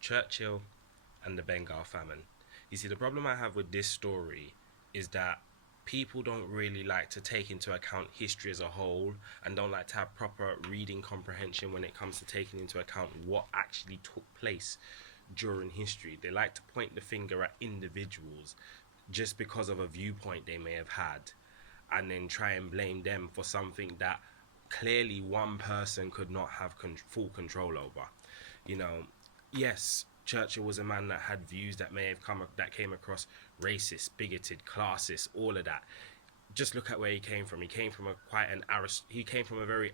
Churchill and the Bengal famine. You see, the problem I have with this story is that people don't really like to take into account history as a whole and don't like to have proper reading comprehension when it comes to taking into account what actually took place during history. They like to point the finger at individuals just because of a viewpoint they may have had and then try and blame them for something that clearly one person could not have full control over. You know, yes, Churchill was a man that had views that may have that came across racist, bigoted, classist, all of that. Just look at where he came from. He came from he came from a very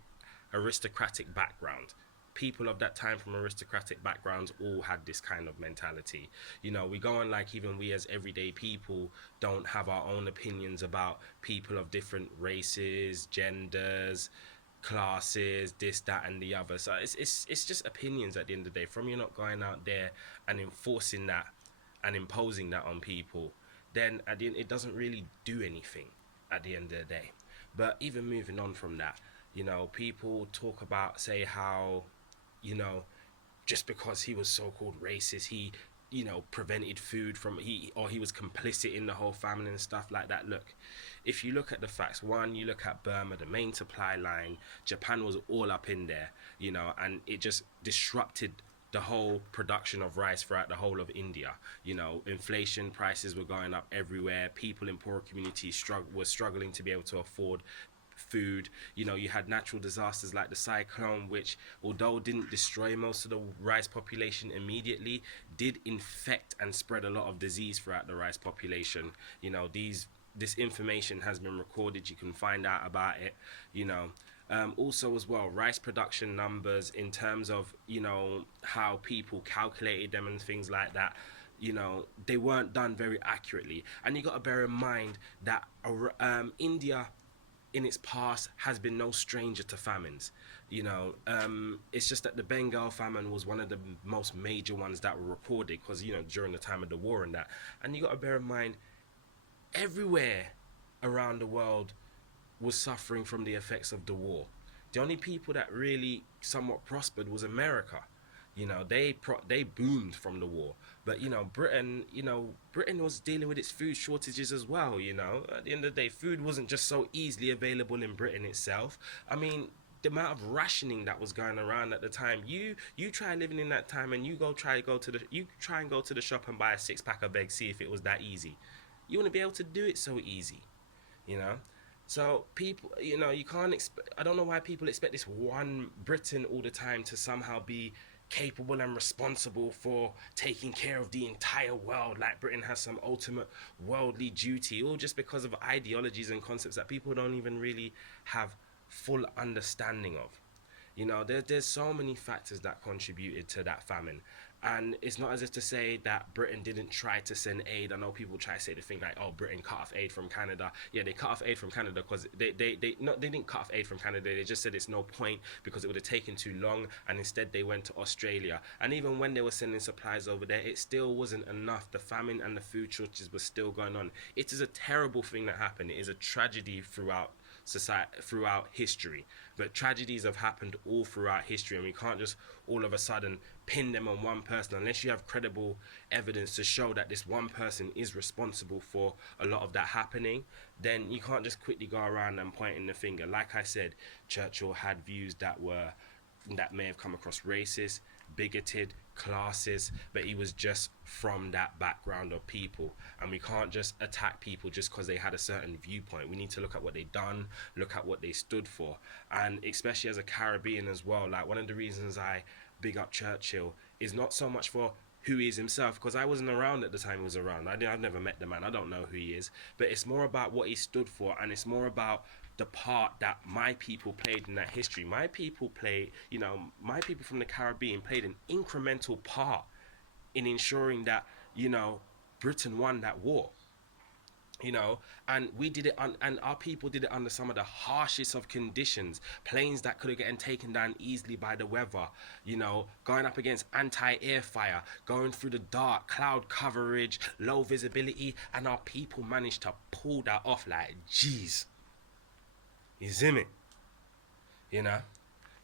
aristocratic background. People of that time from aristocratic backgrounds all had this kind of mentality. You know, we go on like even we as everyday people don't have our own opinions about people of different races, genders, classes, this, that, and the other. So it's just opinions at the end of the day. From you're not going out there and enforcing that and imposing that on people, then at the end it doesn't really do anything at the end of the day. But even moving on from that, you know, people talk about say how, you know, just because he was so-called racist, he, you know, prevented food from he was complicit in the whole famine and stuff like that. Look, if you look at the facts, one, you look at Burma, the main supply line, Japan was all up in there, you know, and it just disrupted the whole production of rice throughout the whole of India. You know, inflation, prices were going up everywhere. People in poor communities were struggling to be able to afford food. You know, you had natural disasters like the cyclone, which although didn't destroy most of the rice population immediately, did infect and spread a lot of disease throughout the rice population. You know, this information has been recorded. You can find out about it. You know, also as well, rice production numbers in terms of, you know, how people calculated them and things like that, you know, they weren't done very accurately. And you got to bear in mind that India in its past has been no stranger to famines. You know, it's just that the Bengal famine was one of the most major ones that were recorded because, you know, during the time of the war and that. And you got to bear in mind, everywhere around the world was suffering from the effects of the war. The only people that really somewhat prospered was America. You know, they boomed from the war. But Britain was dealing with its food shortages as well. You know, at the end of the day, food wasn't just so easily available in Britain itself. I mean, the amount of rationing that was going around at the time. You try living in that time and you try and go to the shop and buy a 6 pack of eggs. See if it was that easy. You wouldn't be able to do it so easy. You know. So people, you know, you can't expect. I don't know why people expect this one Britain all the time to somehow be capable and responsible for taking care of the entire world, like Britain has some ultimate worldly duty, all just because of ideologies and concepts that people don't even really have full understanding of. You know, there's so many factors that contributed to that famine. And it's not as if to say that Britain didn't try to send aid. I know people try to say the thing like, oh, Britain cut off aid from Canada. Yeah, they cut off aid from Canada because they didn't cut off aid from Canada. They just said it's no point because it would have taken too long. And instead they went to Australia. And even when they were sending supplies over there, it still wasn't enough. The famine and the food shortages were still going on. It is a terrible thing that happened. It is a tragedy throughout society, throughout history. But tragedies have happened all throughout history, and we can't just all of a sudden pin them on one person unless you have credible evidence to show that this one person is responsible for a lot of that happening. Then you can't just quickly go around and pointing the finger. Like I said, Churchill had views that may have come across racist, bigoted, classes, but he was just from that background of people. And we can't just attack people just because they had a certain viewpoint. We need to look at what they done, look at what they stood for. And especially as a Caribbean as well, like one of the reasons I big up Churchill is not so much for who he is himself, because I wasn't around at the time he was around. I've never met the man. I don't know who he is. But it's more about what he stood for, and it's more about the part that my people played in that history. My people my people from the Caribbean played an incremental part in ensuring that, you know, Britain won that war. You know, and we did it and our people did it under some of the harshest of conditions, planes that could have gotten taken down easily by the weather, you know, going up against anti-air fire, going through the dark, cloud coverage, low visibility, and our people managed to pull that off. Like, jeez, you see me, you know.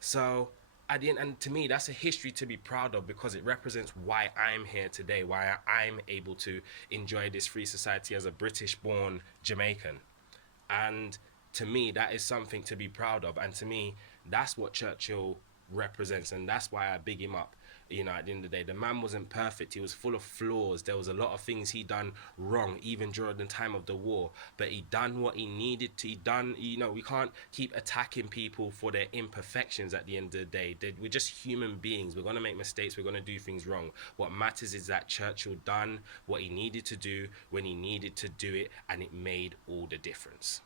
So at the end, and to me, that's a history to be proud of because it represents why I'm here today, why I'm able to enjoy this free society as a British-born Jamaican. And to me, that is something to be proud of. And to me, that's what Churchill represents, and that's why I big him up. You know, at the end of the day, the man wasn't perfect. He was full of flaws. There was a lot of things he done wrong, even during the time of the war. But he done what he needed to. He done. You know, we can't keep attacking people for their imperfections. At the end of the day, we're just human beings. We're gonna make mistakes. We're gonna do things wrong. What matters is that Churchill done what he needed to do when he needed to do it, and it made all the difference.